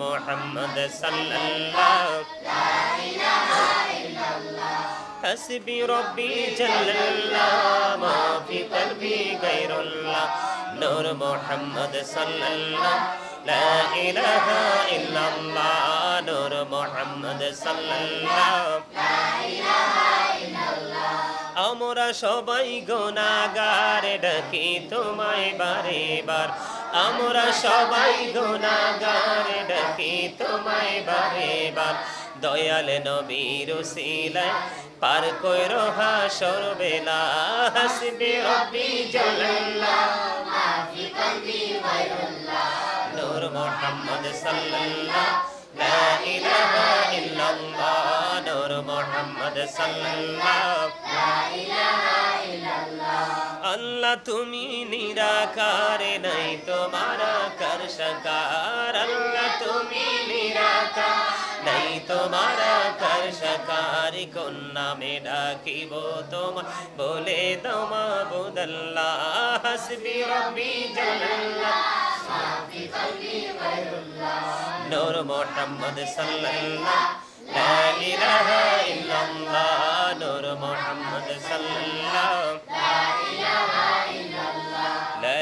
মোহাম্মদ সাল্লাল্লাহু লা ইলাহা ইল্লাল্লাহ হাসবি রব্বি জাল্লাল্লাহ মা ফি কলবি গায়রুল্লাহ নূর মোহাম্মদ সাল্লাল্লাহু লা ইলাহা ইল্লাল্লাহ নূর মোহাম্মদ সাল্লাল্লাহু লা ইলাহা ইল্লাল্লাহ আমরা সবাই গুনাহগার ডাকি তোমায় বারে বার আমরা সবাই গুনাহগার ডাকি তোমায় বারে বার দয়াল নবীর উসিলায় পার কইরো হাসর বেলা হাসবি রব্বি জাল্লাল্লাহ মা ফি কলবি গায়রুল্লাহ নূর মুহাম্মদ সাল্লাল্লাহু লা ইলাহা ইল্লাল্লাহ নূর মুহাম্মদ সাল্লাল্লাহু লা ইলাহা ইল্লাল্লাহ আল্লাহ তুমি নিরাকার নাই তোমার কর সাকার আল্লাহ তুমি নিরাকার নাই তোমার কর সাকার কোন নামে ডাকিব তোমার বলে দাও মাবুদাল্লাহ হাসবি রব্বি জাল্লাল্লাহ মা ফি কলবি গায়রুল্লাহ নূর মুহাম্মদ সাল্লাল্লাহু লা ইলাহা ইল্লাল্লাহ নূর মুহাম্মদ সাল্লাল্লাহু লা ইলাহা ইল্লাল্লাহ লা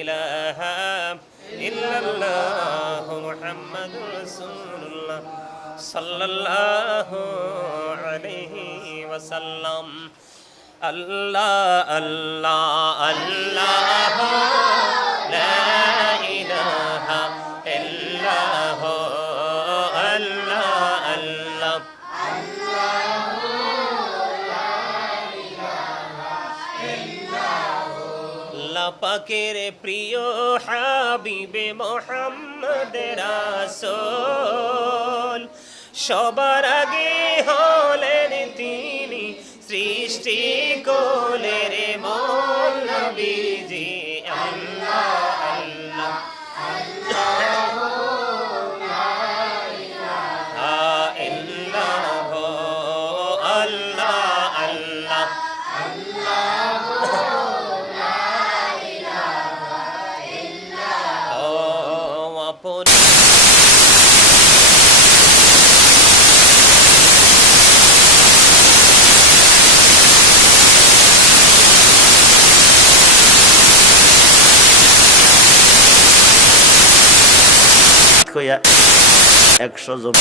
ইলাহা ইল্লাল্লাহ মুহাম্মাদুর রাসূলুল্লাহ সাল্লাল্লাহু আলাইহি ওয়াসাল্লাম আল্লাহ আল্লাহ আল্লাহ লা ইলাহা ইল্লাল্লাহ আল্লাহ আল্লাহ আল্লাহ পাকের প্রিয় হাবিবে মুহাম্মদ রাসূল সবার আগে হলেন তিনি সৃষ্টি কোলের মূল নবীজি আল্লাহ আল্লাহ কইয়া 100 জন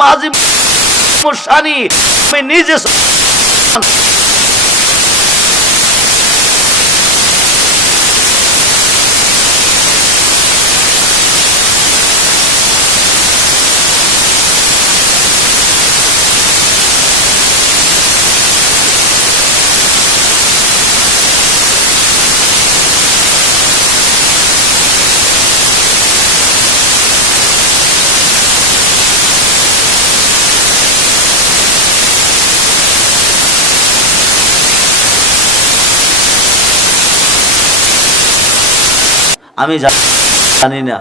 মাঝি মুশানি আমি নিজে আমি জানি না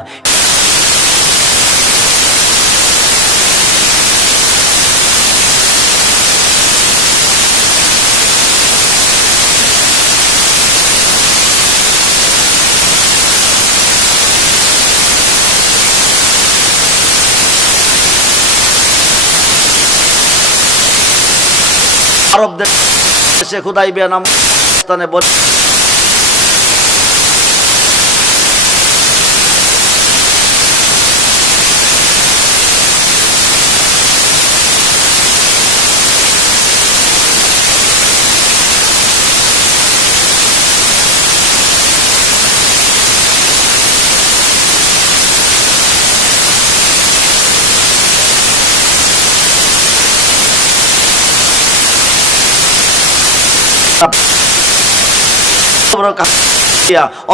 আরব দেশে খুদাইবিয়া নাম স্থানে বলে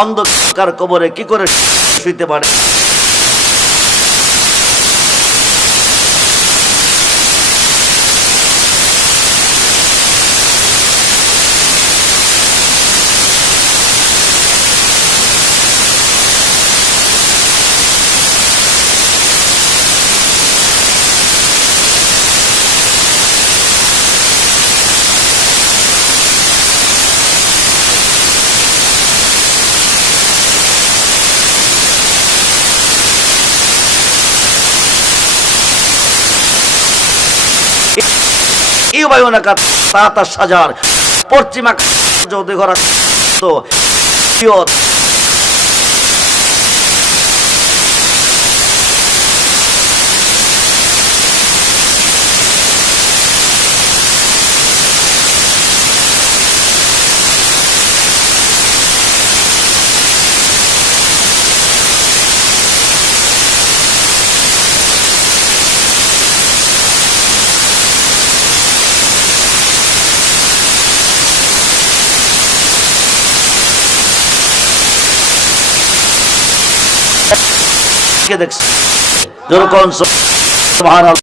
অন্ধকার কবরে কি করে শুইতে পারে ইয়াতাবায়ুনাকা তাতা সাজার, পশ্চিমা যদি ঘরা তো দেখছি যেরকম সুবহানাল্লাহ।